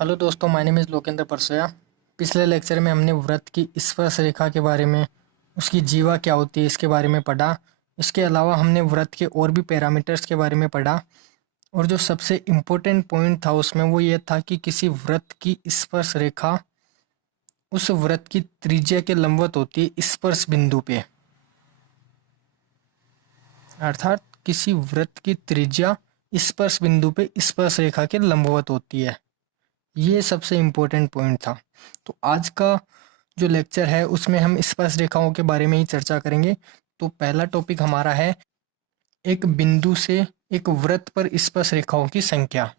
Hello दोस्तों, my name is Lokendra Parsoya. पिछले lecture में हमने व्रत की स्पर्श रेखा के बारे में, उसकी जीवा क्या होती है इसके बारे में पढ़ा। इसके अलावा हमने व्रत के और भी पैरामीटर्स के बारे में पढ़ा। और जो सबसे इम्पोर्टेंट पॉइंट था उसमें वो ये था कि किसी व्रत की स्पर्श रेखा उस व्रत की त्रिज्या के लंबवत होती है स्पर्श बिंदु पे। अर्थात किसी व्रत की त्रिज्या स्पर्श बिंदु पे स्पर्श रेखा के लंबवत होती है। ये सबसे इम्पोर्टेंट पॉइंट था। तो आज का जो लेक्चर है उसमें हम स्पर्श रेखाओं के बारे में ही चर्चा करेंगे। तो पहला टॉपिक हमारा है एक बिंदु से एक वृत्त पर स्पर्श रेखाओं की संख्या।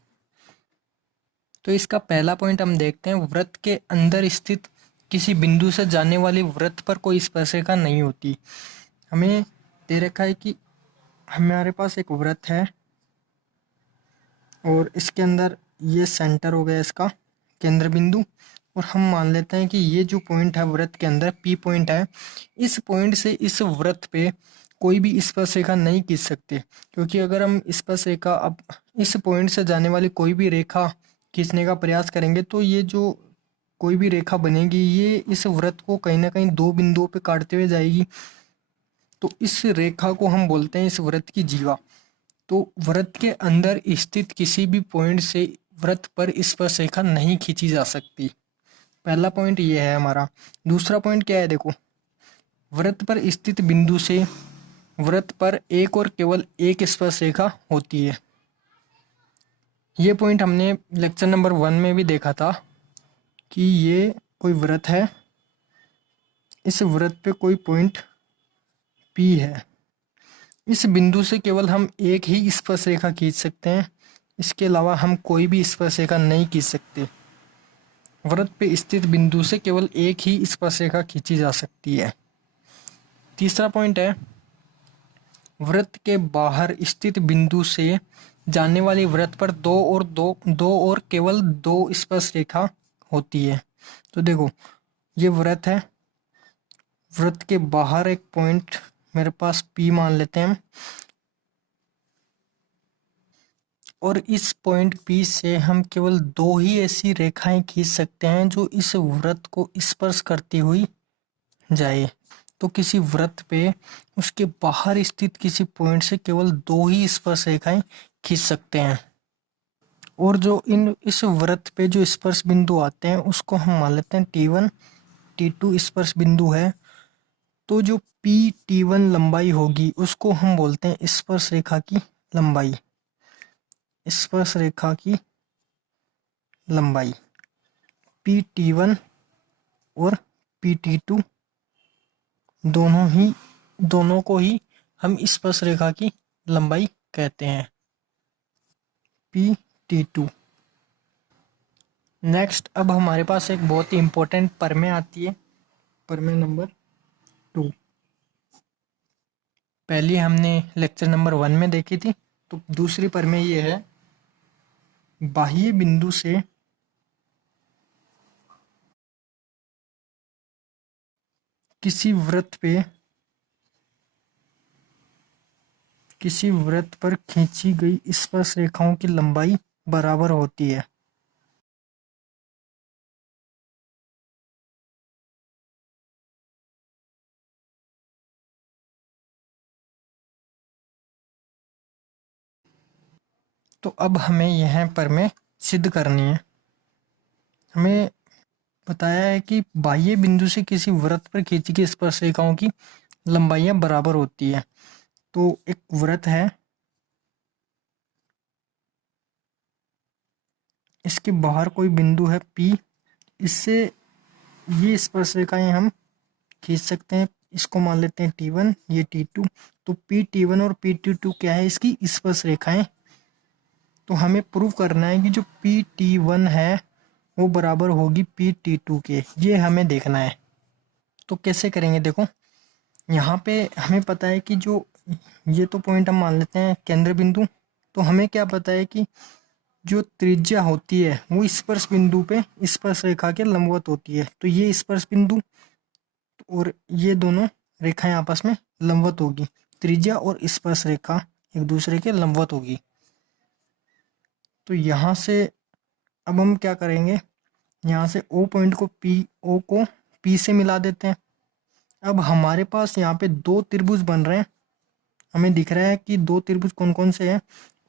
तो इसका पहला पॉइंट हम देखते हैं, वृत्त के अंदर स्थित किसी बिंदु से जाने वाली वृत्त पर कोई स्पर्श रेखा नहीं होती। हमें दे रखा है कि हमारे पास एक वृत्त है और इसके अंदर ये सेंटर हो गया इसका केंद्र बिंदु, और हम मान लेते हैं कि ये जो पॉइंट है वृत्त के अंदर पी पॉइंट है। इस पॉइंट से इस वृत्त पे कोई भी स्पर्श रेखा नहीं खींच सकते, क्योंकि अगर हम स्पर्श रेखा अब इस पॉइंट से जाने वाली कोई भी रेखा खींचने का प्रयास करेंगे तो ये जो कोई भी रेखा बनेगी ये इस वृत्त को कहीं ना कहीं दो बिंदुओं पे काटते हुए जाएगी। तो इस रेखा को हम बोलते हैं इस वृत्त की जीवा। तो वृत्त के अंदर स्थित किसी भी पॉइंट से वृत्त पर स्पर्श रेखा नहीं खींची जा सकती। पहला पॉइंट ये है हमारा। दूसरा पॉइंट क्या है, देखो, वृत्त पर स्थित बिंदु से वृत्त पर एक और केवल एक स्पर्श रेखा होती है। ये पॉइंट हमने लेक्चर नंबर 1 में भी देखा था कि ये कोई वृत्त है, इस वृत्त पे कोई पॉइंट P है। इस बिंदु से केवल हम एक ही स्पर्श रेखा खींच सकते हैं, इसके अलावा हम कोई भी स्पर्श रेखा नहीं खींच सकते। वृत्त पे स्थित बिंदु से केवल एक ही स्पर्श रेखा खींची जा सकती है। तीसरा पॉइंट है, वृत्त के बाहर स्थित बिंदु से जाने वाली वृत्त पर दो और केवल दो स्पर्श रेखा होती है। तो देखो, ये वृत्त है, वृत्त के बाहर एक पॉइंट मेरे पास P मान लेते हैं, और इस पॉइंट P से हम केवल दो ही ऐसी रेखाएं खींच सकते हैं जो इस वृत्त को स्पर्श करती हुई जाए। तो किसी वृत्त पे उसके बाहर स्थित किसी पॉइंट से केवल दो ही स्पर्श रेखाएं खींच सकते हैं, और जो इस वृत्त पे जो स्पर्श बिंदु आते हैं उसको हम मान लेते हैं T1 T2 स्पर्श बिंदु है। तो जो PT1 लंबाई होगी उसको हम बोलते हैं स्पर्श रेखा की लंबाई। स्पर्श रेखा की लंबाई PT1 और PT2 दोनों को ही हम स्पर्श रेखा की लंबाई कहते हैं, PT2। नेक्स्ट, अब हमारे पास एक बहुत ही इम्पोर्टेंट परमें आती है, परमें नंबर 2। पहली हमने लेक्चर नंबर 1 में देखी थी। तो दूसरी परमें ये है, बाह्य बिंदु से किसी वृत्त पर खींची गई स्पर्श रेखाओं की लंबाई बराबर होती है। तो अब हमें यह परमें सिद्ध करनी है। हमें बताया है कि बाह्य बिंदु से किसी वृत्त पर खींची गई स्पर्श रेखाओं की लंबाइयां बराबर होती है। तो एक वृत्त है, इसके बाहर कोई बिंदु है P, इससे ये स्पर्श रेखाएं हम खींच सकते हैं। इसको मान लेते हैं T1, ये T2। तो PT1 और PT2 क्या है, इसकी स्पर्श रेखाएं। तो हमें प्रूव करना है कि जो PT1 है वो बराबर होगी PT2 के, ये हमें देखना है। तो कैसे करेंगे, देखो, यहाँ पे हमें पता है कि जो ये तो पॉइंट हम मान लेते हैं केंद्र बिंदु। तो हमें क्या पता है कि जो त्रिज्या होती है वो स्पर्श बिंदु पे स्पर्श रेखा के लंबवत होती है। तो ये स्पर्श बिंदु और ये दोनों रेखाएं आपस में लंबवत होगी, त्रिज्या और स्पर्श रेखा एक दूसरे के लंबवत होगी। तो यहाँ से अब हम क्या करेंगे, यहाँ से ओ पॉइंट को ओ को पी से मिला देते हैं। अब हमारे पास यहाँ पे दो त्रिभुज बन रहे हैं, हमें दिख रहा है कि दो त्रिभुज कौन कौन से हैं,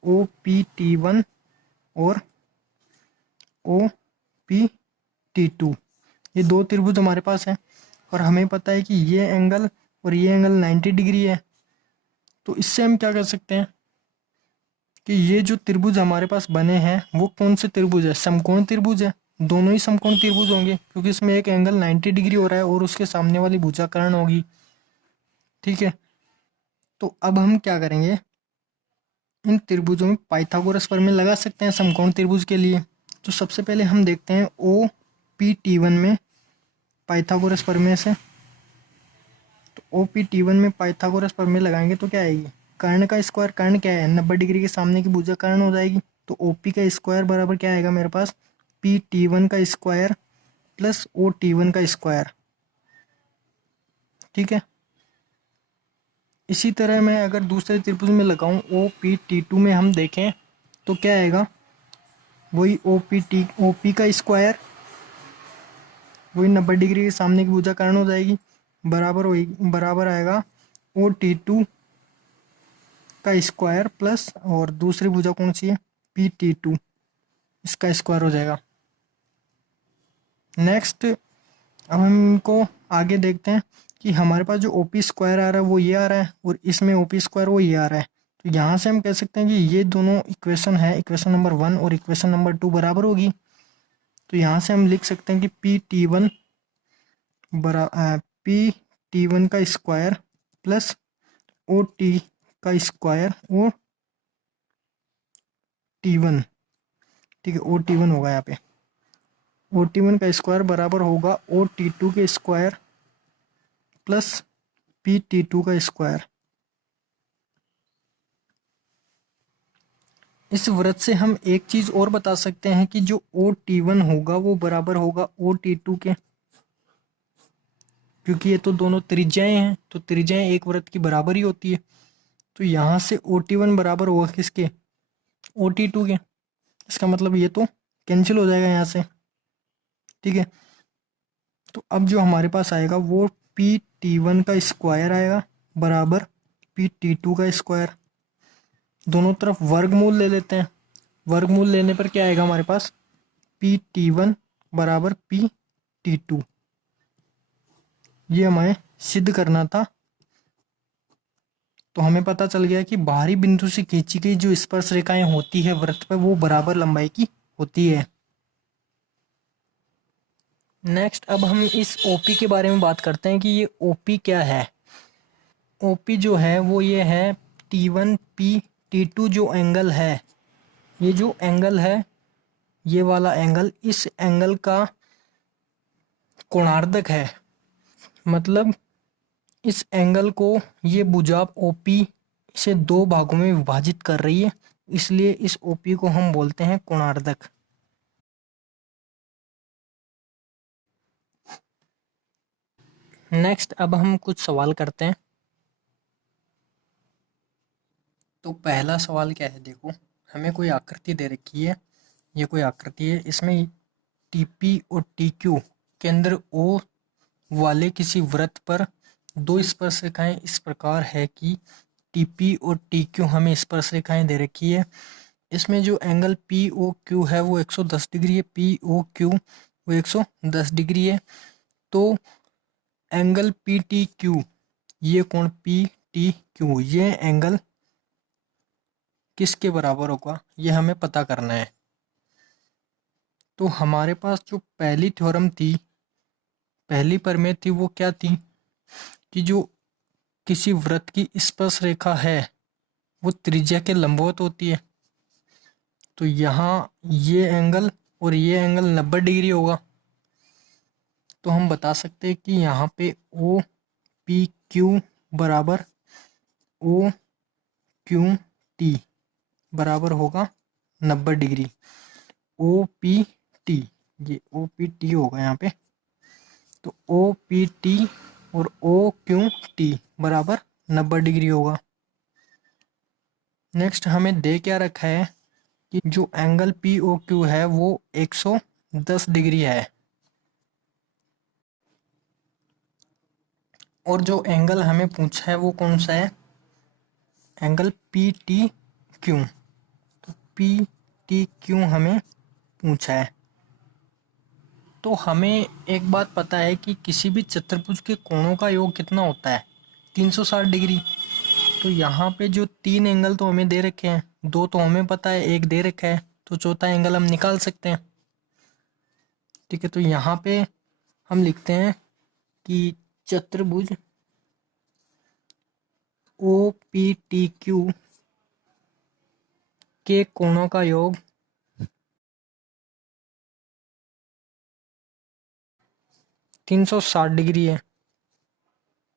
ओ पी टी वन और ओ पी टी टू। ये दो त्रिभुज हमारे पास हैं और हमें पता है कि ये एंगल और ये एंगल 90 डिग्री है। तो इससे हम क्या कर सकते हैं कि ये जो त्रिभुज हमारे पास बने हैं वो कौन से त्रिभुज है, समकोण त्रिभुज है। दोनों ही समकोण त्रिभुज होंगे क्योंकि इसमें एक एंगल 90 डिग्री हो रहा है और उसके सामने वाली भुजा कर्ण होगी। ठीक है, तो अब हम क्या करेंगे, इन त्रिभुजों में पाइथागोरस प्रमेय लगा सकते हैं समकोण त्रिभुज के लिए। तो सबसे पहले हम देखते हैं ओ पी टी वन में पाइथागोरस प्रमेय से। तो ओ पी टी वन में पाइथागोरस प्रमेय लगाएंगे तो क्या आएगी, कर्ण का स्क्वायर, कर्ण क्या है 90 डिग्री के सामने की भुजा कर्ण हो जाएगी। तो ओ पी का स्क्वायर बराबर क्या आएगा मेरे पास, पी टी वन का square plus O T one का स्क्वायर। ठीक है, इसी तरह मैं अगर दूसरे त्रिभुज में लगाऊं ओ पी टी टू में हम देखें तो क्या आएगा, वही ओ पी का स्क्वायर, वही 90 डिग्री के सामने की भुजा कर्ण हो जाएगी, बराबर आएगा ओ टी टू का स्क्वायर प्लस और दूसरी भुजा कौन सी है, पी टी टू, इसका स्क्वायर हो जाएगा। नेक्स्ट अब हम इनको आगे देखते हैं कि हमारे पास जो ओ पी स्क्वायर आ रहा है वो ये आ रहा है और इसमें ओ पी स्क्वायर वो ये आ रहा है। तो यहाँ से हम कह सकते हैं कि ये दोनों इक्वेशन है, इक्वेशन नंबर 1 और इक्वेशन नंबर 2 बराबर होगी। तो यहाँ से हम लिख सकते हैं कि पी टी वन का स्क्वायर प्लस ओ टी का स्क्वायर ओ टी वन। ठीक है, ओ टी वन होगा यहाँ पे, ओ टी वन का स्क्वायर बराबर होगा ओ टी टू के square plus P T two का स्क्वायर। इस वृत्त से हम एक चीज और बता सकते हैं कि जो ओ टी वन होगा वो बराबर होगा ओ टी टू के, क्योंकि ये तो दोनों त्रिज्याएं हैं, तो त्रिज्याएं एक वृत्त की बराबर ही होती है। तो यहाँ से ओ टी वन बराबर होगा किसके, ओ टी टू के। इसका मतलब ये तो कैंसिल हो जाएगा यहाँ से। ठीक है, तो अब जो हमारे पास आएगा वो पी टी वन का स्क्वायर आएगा बराबर पी टी टू का स्क्वायर। दोनों तरफ वर्गमूल ले लेते हैं, वर्गमूल लेने पर क्या आएगा हमारे पास, पी टी वन बराबर पी टी टू। ये हमें सिद्ध करना था। तो हमें पता चल गया कि बाहरी बिंदु से खींची गई जो स्पर्श रेखाएं होती है वृत्त पर वो बराबर लंबाई की होती है। नेक्स्ट अब हम इस ओपी के बारे में बात करते हैं कि ये ओपी क्या है। ओपी जो है वो ये है T one P T two जो एंगल है, ये जो एंगल है ये वाला एंगल, इस एंगल का कोणार्धक है। मतलब इस एंगल को ये भुजा ओपी इसे दो भागों में विभाजित कर रही है, इसलिए इस ओपी को हम बोलते हैं कोणार्धक। नेक्स्ट अब हम कुछ सवाल करते हैं। तो पहला सवाल क्या है, देखो हमें कोई आकृति दे रखी है, ये कोई आकृति है, इसमें टीपी और टीक्यू केंद्र ओ वाले किसी वृत्त पर दो स्पर्श रेखाएं इस प्रकार है कि टीपी और टीक्यू हमें स्पर्श रेखाएं दे रखी है। इसमें जो एंगल पी ओ क्यू है वो 110 डिग्री है, पी ओ क्यू वो 110 डिग्री है। तो एंगल पी टी क्यू, ये कोण पी टी क्यू, ये एंगल किसके बराबर होगा ये हमें पता करना है। तो हमारे पास जो पहली थ्योरम थी, पहली प्रमेय थी वो क्या थी कि जो किसी वृत्त की स्पर्श रेखा है वो त्रिज्या के लंबवत होती है। तो यहाँ ये एंगल और ये एंगल 90 डिग्री होगा। तो हम बता सकते हैं कि यहाँ पे ओ पी क्यू बराबर ओ क्यू टी बराबर होगा 90 डिग्री। ओ पी टी, ये ओ पी टी होगा यहाँ पे। तो ओ पी टी और ओ क्यू टी बराबर 90 डिग्री होगा। नेक्स्ट हमें दे क्या रखा है कि जो एंगल पी ओ क्यू है वो 110 डिग्री है, और जो एंगल हमें पूछा है वो कौन सा है, एंगल पी टी क्यू। तो पी टी क्यू हमें पूछा है। तो हमें एक बात पता है कि किसी भी चतुर्भुज के कोणों का योग कितना होता है, 360 डिग्री। तो यहाँ पे जो तीन एंगल तो हमें दे रखे हैं, दो तो हमें पता है, एक दे रखा है, तो चौथा एंगल हम निकाल सकते हैं। ठीक है, तो यहाँ पे हम लिखते हैं कि चतुर्भुज ओ पी टी क्यू के कोणों का योग 360 डिग्री है।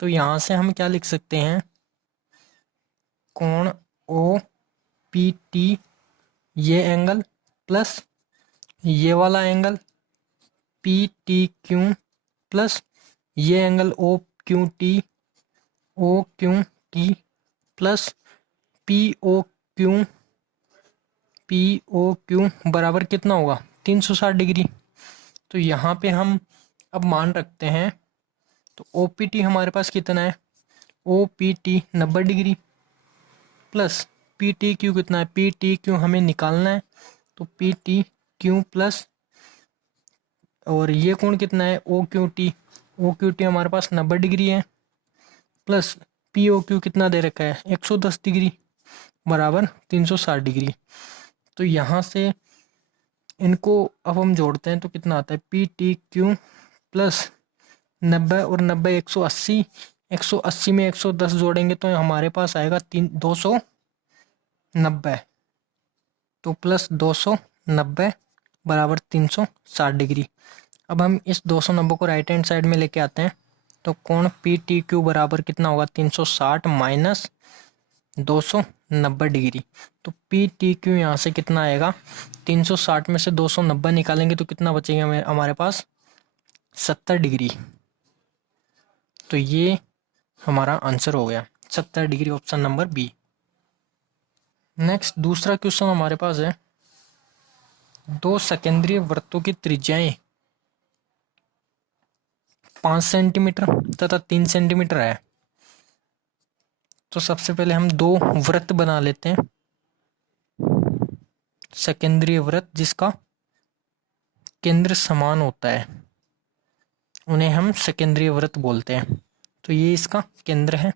तो यहाँ से हम क्या लिख सकते हैं, कोण ओ पी टी ये एंगल प्लस ये वाला angle P T Q plus ये angle O Q T plus P O Q बराबर कितना होगा, 360 डिग्री। तो यहाँ पे हम अब मान रखते हैं, तो ओ पी टी हमारे पास कितना है, O P T 90 degree plus P T Q कितना है, पी टी क्यू हमें निकालना है, तो पी टी क्यू प्लस और ये कोण कितना है, ओ क्यू टी हमारे पास 90 डिग्री है, प्लस पी ओ क्यू कितना दे रखा है, 110 डिग्री बराबर 360 डिग्री। तो यहाँ से इनको अब हम जोड़ते हैं तो कितना आता है, पी टी क्यू प्लस 90 और 90 180, 180 में 110 जोड़ेंगे तो हमारे पास आएगा 290, तो प्लस 290 बराबर 360 डिग्री। अब हम इस 290 को राइट हैंड साइड में लेके आते हैं, तो कोण पी टी क्यू बराबर कितना होगा, 360 माइनस 290 डिग्री। तो पी टी क्यू यहाँ से कितना आएगा, 360 में से 290 निकालेंगे तो कितना बचेगा हमारे पास, 70 डिग्री। तो ये हमारा आंसर हो गया 70 degree, option number B. Next दूसरा क्वेश्चन हमारे पास है, दो सकेंद्रीय वृत्तों की त्रिज्याएं 5 सेंटीमीटर तथा 3 सेंटीमीटर है। तो सबसे पहले हम दो वृत्त बना लेते हैं, सकेंद्रीय वृत्त जिसका केंद्र समान होता है उन्हें हम सकेंद्रीय वृत्त बोलते हैं। तो ये इसका केंद्र है,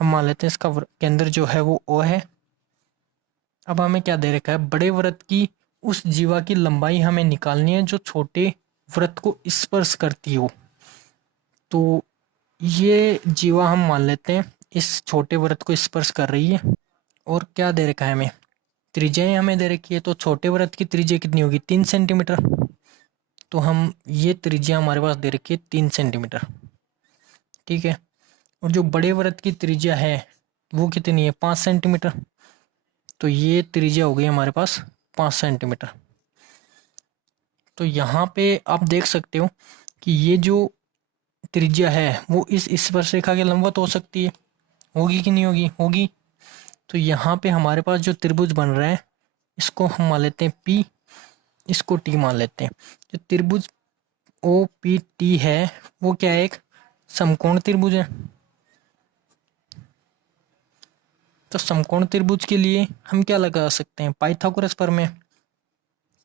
हम मान लेते हैं इसका केंद्र जो है वो O है। अब हमें क्या दे रखा है, बड़े वृत्त की उस जीवा की लंबाई हमें निकालनी है जो छोटे वृत्त को स्पर्श करती हो। तो ये जीवा हम मान लेते हैं इस छोटे वृत्त को स्पर्श कर रही है, और क्या दे रखा है हमें, त्रिज्याएं हमें दे रखी है। तो छोटे वृत्त की त्रिज्या कितनी होगी, 3 सेंटीमीटर। तो हम ये त्रिज्या हमारे पास दे रखी है 3 सेंटीमीटर, ठीक है। और जो बड़े वृत्त की त्रिज्या है वो कितनी है, 5 सेंटीमीटर। तो ये त्रिज्या हो गई हमारे पास 5 सेंटीमीटर। तो यहाँ पे आप देख सकते हो कि ये जो त्रिज्या है वो इस स्पर्श रेखा के लंबवत हो सकती है, होगी कि नहीं होगी, होगी। तो यहाँ पे हमारे पास जो त्रिभुज बन रहा है इसको हम मान लेते हैं P, इसको T मान लेते हैं। जो त्रिभुज ओ पी टी है वो क्या है, एक समकोण त्रिभुज है। तो समकोण त्रिभुज के लिए हम क्या लगा सकते हैं, पाइथागोरस प्रमेय।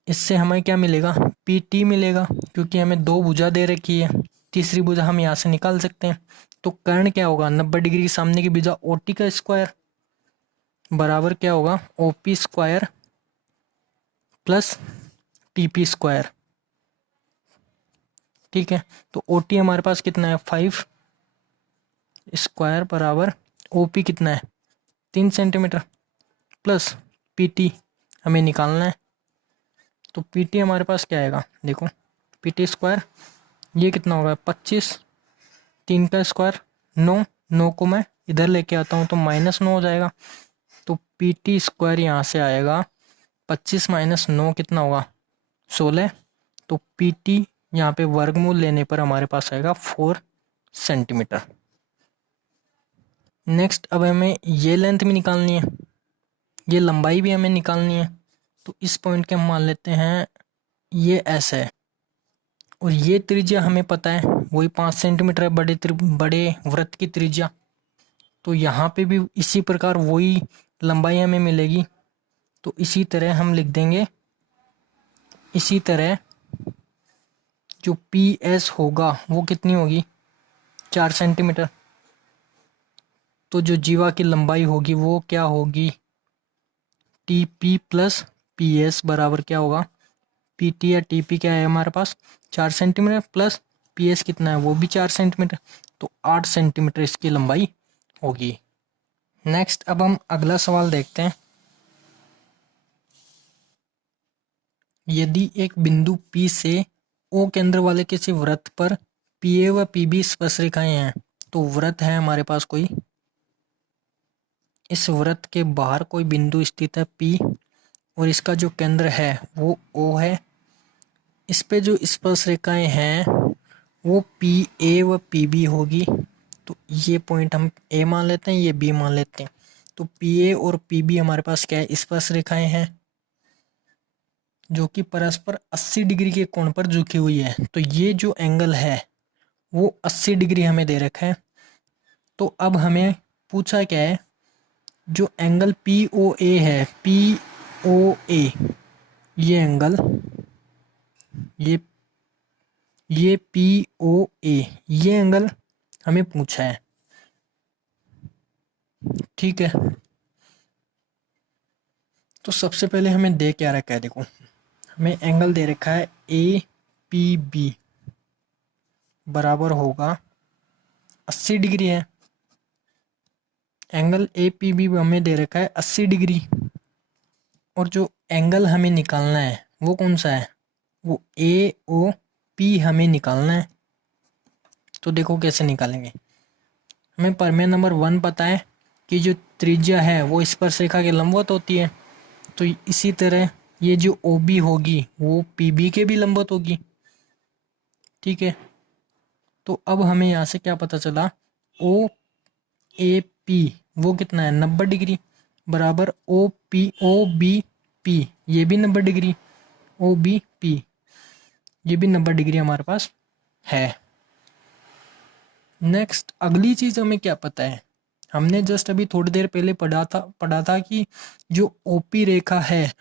इससे हमें क्या मिलेगा, पी टी मिलेगा, क्योंकि हमें दो भुजा दे रखी है, तीसरी भुजा हम यहाँ से निकाल सकते हैं। तो कर्ण क्या होगा, 90 डिग्री की सामने की भुजा ओ टी का स्क्वायर बराबर क्या होगा, O P square plus T P square, ठीक है। तो ओ टी हमारे पास कितना है, 5 स्क्वायर बराबर ओ पी कितना है, 3 सेंटीमीटर प्लस पी टी हमें निकालना है। तो पी टी हमारे पास क्या आएगा, देखो पी टी स्क्वायर ये कितना होगा, 25, 3 का स्क्वायर 9, 9 को मैं इधर लेके आता हूँ तो -9 हो जाएगा। तो पी टी स्क्वायर यहाँ से आएगा 25 माइनस 9 कितना होगा, 16। तो पी टी यहाँ पे वर्गमूल लेने पर हमारे पास आएगा 4 सेंटीमीटर। नेक्स्ट अब हमें ये लेंथ भी निकालनी है, ये लंबाई भी हमें निकालनी है। तो इस पॉइंट के हम मान लेते हैं ये एस है, और ये त्रिज्या हमें पता है वही 5 सेंटीमीटर है, बड़े वृत्त की त्रिज्या। तो यहाँ पे भी इसी प्रकार वही लंबाई हमें मिलेगी। तो इसी तरह हम लिख देंगे, इसी तरह जो पी एस होगा वो कितनी होगी, 4 सेंटीमीटर। तो जो जीवा की लंबाई होगी वो क्या होगी, T P plus P S बराबर क्या होगा, पी टी या टी पी क्या है हमारे पास 4 सेंटीमीटर प्लस पी एस कितना है वो भी 4 सेंटीमीटर, तो 8 सेंटीमीटर इसकी लंबाई होगी। नेक्स्ट अब हम अगला सवाल देखते हैं। यदि एक बिंदु P से O केंद्र वाले किसी वृत्त पर PA व PB स्पर्शरेखाएं हैं, तो वृत्त है हमारे पास कोई, इस वृत्त के बाहर कोई बिंदु स्थित है P और इसका जो केंद्र है वो O है। इस पे जो स्पर्शरेखाएं हैं वो PA व PB होगी। तो ये पॉइंट हम A मान लेते हैं, ये B मान लेते हैं। तो PA और PB हमारे पास क्या है, स्पर्शरेखाएं हैं जो कि परस्पर 80 डिग्री के कोण पर झुकी हुई है। तो ये जो एंगल है वो 80 डिग्री हमें दे रखा है। तो अब हमें पूछा क्या है, जो एंगल POA है, POA ये एंगल, ये POA ये एंगल हमें पूछा है, ठीक है। तो सबसे पहले हमें दे क्या रखा है, देखो हमें एंगल दे रखा है APB बराबर होगा 80 डिग्री है। एंगल APB हमें दे रखा है 80 डिग्री, और जो एंगल हमें निकालना है वो कौन सा है, वो AOP हमें निकालना है। तो देखो कैसे निकालेंगे, हमें प्रमेय नंबर 1 पता है कि जो त्रिज्या है वो स्पर्शरेखा के लंबवत होती है। तो इसी तरह ये जो OB होगी वो PB के भी लंबवत होगी, ठीक है। तो अब हमें यहाँ से क्या पता चला, OAP वो कितना है 90 डिग्री बराबर OBP ये भी 90 डिग्री, OBP ये भी 90 डिग्री हमारे पास है। नेक्स्ट अगली चीज हमें क्या पता है, हमने जस्ट अभी थोड़ी देर पहले पढ़ा था कि जो OP रेखा है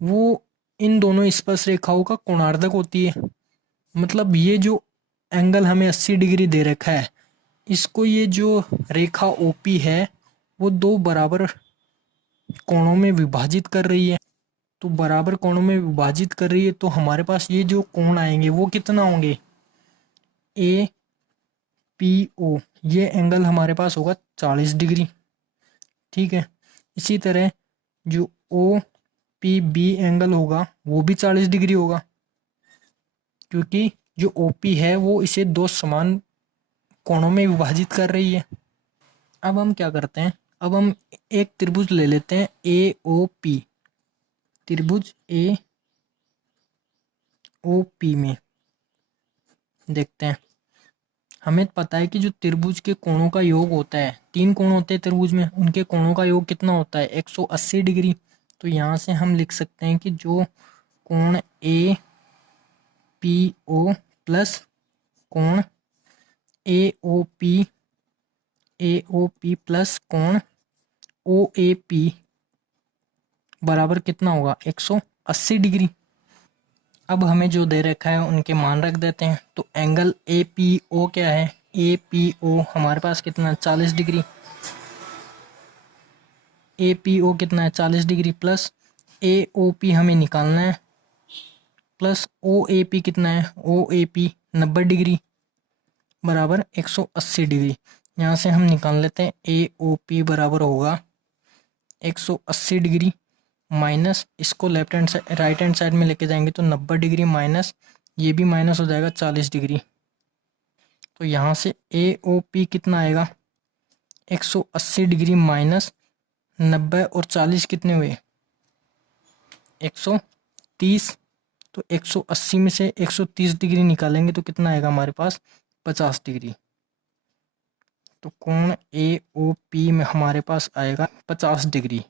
वो इन दोनों स्पर्श रेखाओं का कोणार्धक होती है। मतलब ये जो एंगल हमें 80 डिग्री दे रखा है, इसको ये जो रेखा OP है वो दो बराबर कोणों में विभाजित कर रही है। तो बराबर कोणों में विभाजित कर रही है, तो हमारे पास ये जो कोण आएंगे वो कितना होंगे, APO ये एंगल हमारे पास होगा 40 डिग्री, ठीक है। इसी तरह जो OPB एंगल होगा वो भी 40 डिग्री होगा, क्योंकि जो OP है वो इसे दो समान कोणों में विभाजित कर रही है। अब हम क्या करते हैं, अब हम एक त्रिभुज ले लेते हैं AOP, त्रिभुज AOP में देखते हैं। हमें पता है कि जो त्रिभुज के कोणों का योग होता है, 3 कोण होते हैं त्रिभुज में, उनके कोणों का योग कितना होता है 180 डिग्री। तो यहाँ से हम लिख सकते हैं कि जो कोण APO प्लस कोण AOP प्लस कोण OAP बराबर कितना होगा 180 डिग्री। अब हमें जो दे रखा है उनके मान रख देते हैं। तो एंगल APO क्या है, APO हमारे पास कितना 40 डिग्री, APO कितना है 40 डिग्री प्लस AOP हमें निकालना है, प्लस OAP कितना है, OAP 90 डिग्री बराबर 180 डिग्री। यहाँ से हम निकाल लेते हैं AOP बराबर होगा 180 डिग्री माइनस, इसको left hand side right hand side में लेके जाएंगे तो 90 डिग्री माइनस ये भी माइनस हो जाएगा 40 डिग्री। तो यहाँ से AOP कितना आएगा 180 डिग्री माइनस 90 और 40 कितने हुए 130। तो 180 में से 130 डिग्री निकालेंगे तो कितना आएगा हमारे पास 50 डिग्री। तो कोण AOP में हमारे पास आएगा 50 डिग्री।